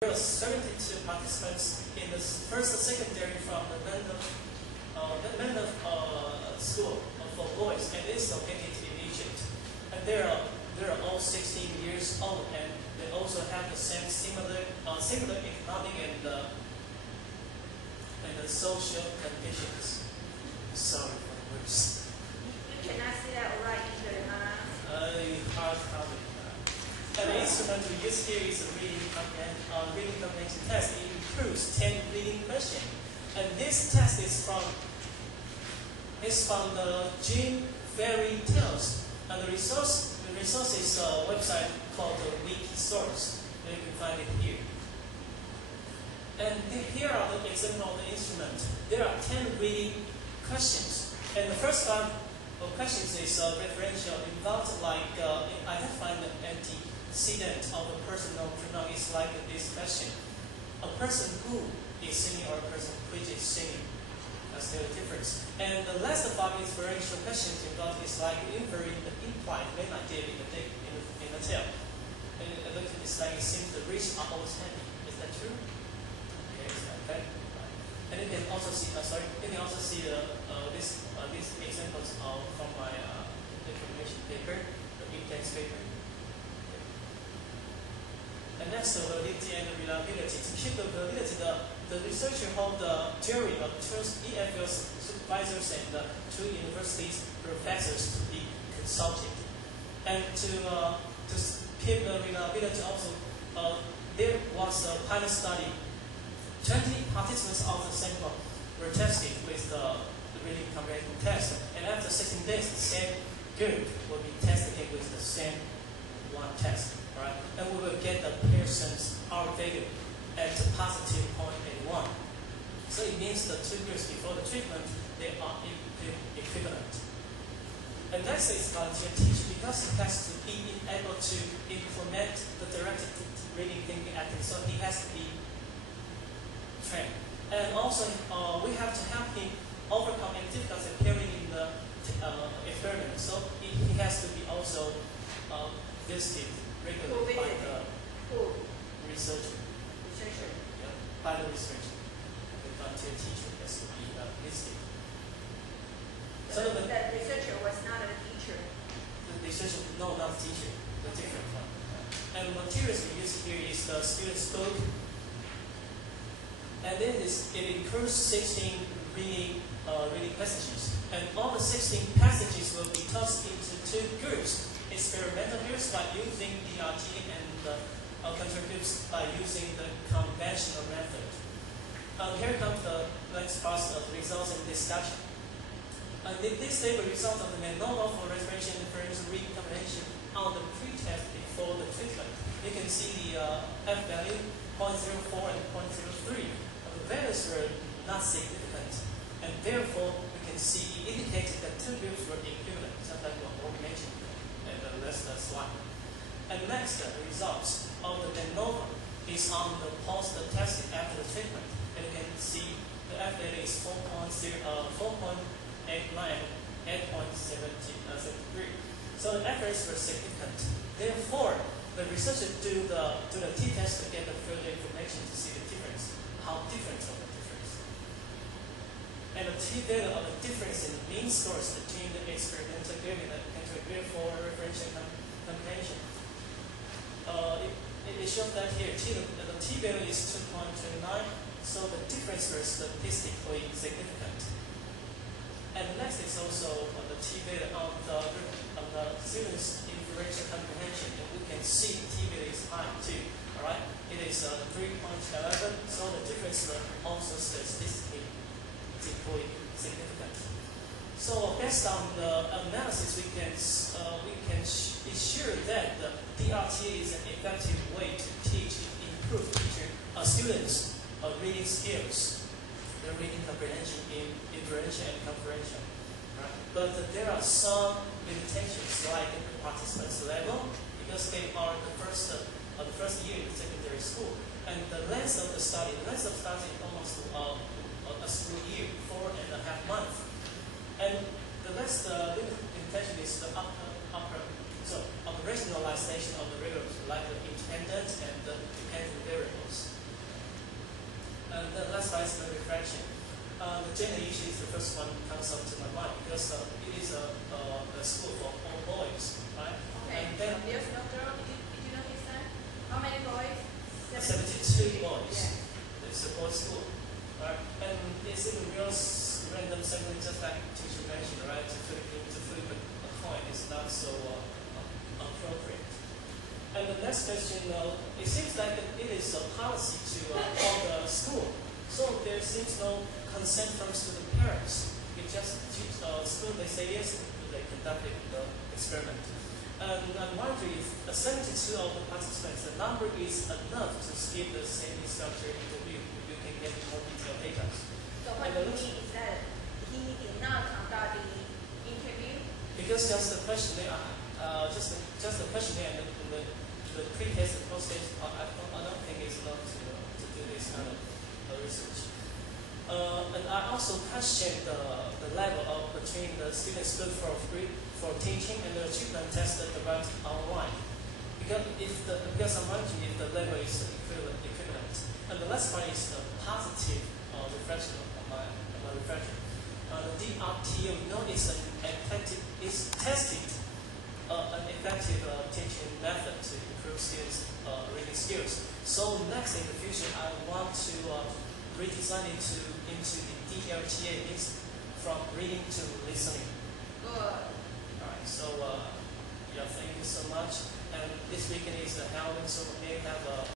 There are 72 participants in the first secondary from the Ming II school for boys, and it is located in Egypt. And they are all 16 years old, and they also have the same similar economic and the social conditions. Sorry for the words. You cannot say that right either, huh? Hard comment. And the instrument we use here is a reading comprehension test. It includes 10 reading questions. And this test is from the Jim Fairy Tales. And the resource is a website called the Wiki Source. And you can find it here. And here are the example of the instrument. There are 10 reading questions. And the first one of questions is referential. Involved like identifying the antecedent of a personal pronoun is like this question. A person who is singing or a person which is singing. That's the difference. And the last five inferential questions involved is like inferring the implied main idea in the tale. And it's like it seems the rich are always happy. Is that true? Okay, is that okay? And you can also see these examples from my information paper, the in-text paper. And next, the validity and reliability. To keep the validity, the researcher hold the jury of two EFL supervisors and two universities professors to be consulted. And to keep the reliability also, there was a pilot study. 20 participants of the sample were tested with the reading comprehension test. And after 16 days, the same group will be tested again with the same one test. Right? And we will get the Pearson's R value at positive 0.81. So it means the two groups before the treatment, they are equivalent. And next is volunteer teaching, because he has to be able to implement the directed reading thinking acting, so he has to be trained. And also, we have to help him overcome any difficulties appearing in the experiment. So he has to be also visited regularly by the researcher. Yeah, by the researcher. The volunteer teacher has to be visited. So the researcher was not a teacher. The researcher, no, not the teacher, the different one. And the materials we use here is the student's book. And then it includes 16 reading passages. And all the 16 passages will be tossed into two groups. Experimental groups by using DRT and control groups by using the conventional method. Here comes the next part of the results and discussion. This table results of the normal for respiration and differential reading comprehension on the pre-test before the treatment. You can see the F value 0.04 and 0.03. The values were not significant, and therefore we can see it indicated that two groups were equivalent, just like what we mentioned in the last slide. And next, the results of the de novo is on the post-testing after the treatment. And you can see the F value is 4.89, 8.73. So the efforts were significant. Therefore, the researchers do the t-test to get the further information to see the difference, how different of the difference. And the t-value of the difference in mean scores between the experimental group and the control group for referential comprehension. It shows that here the t-value is 2.29, so the difference was statistically significant. And next is also the t-value of the students' inferential comprehension, and we can see the t-value is high too. All right, it is 3.11, so the difference was also statistically significant. So based on the analysis, we can be sure that the DRT is an effective way to teach and improve students' reading skills, their reading comprehension in inferential and comprehension. Right? But there are some limitations, like at the participants level, because they are the first year in secondary school, and the length of the study is almost a school year, 4.5 months. And the last limitation is the operationalization of the variables, like the independent and the dependent variables. classifies the refraction. The gender issue is the first one comes up to my mind because it is a school for all boys, right? Okay. And then There's no girl. Did you notice that? How many boys? 72 boys. Yeah. It's a boys' school, right? And it's in a real random sampling, just like teacher mentioned, right? To flip a coin is not so appropriate. And the next question, it seems like it is a policy to of the school, so there seems no consent from student parents. It just school they say yes, they conducted the experiment. And I'm wondering if 72 of the participants, the number is enough to skip the semi-structured interview. If you can get more detailed data. So what you mean is that he did not conduct the interview? Because just the questionnaire, just the questionnaire and the pre-test and post-test, I don't think it's enough to do this kind of research. And I also questioned the level of between the students good for teaching and the achievement tested about online. Because I'm wondering if the level is equivalent. And the last one is the positive reflection of my reflection. The DRT, we know it's tested an effective teaching method to improve students' reading skills. So next in the future, I want to redesign it into the DLTA, means from reading to listening. Good. Alright, so yeah, thank you so much. And this weekend is Halloween, so we may have a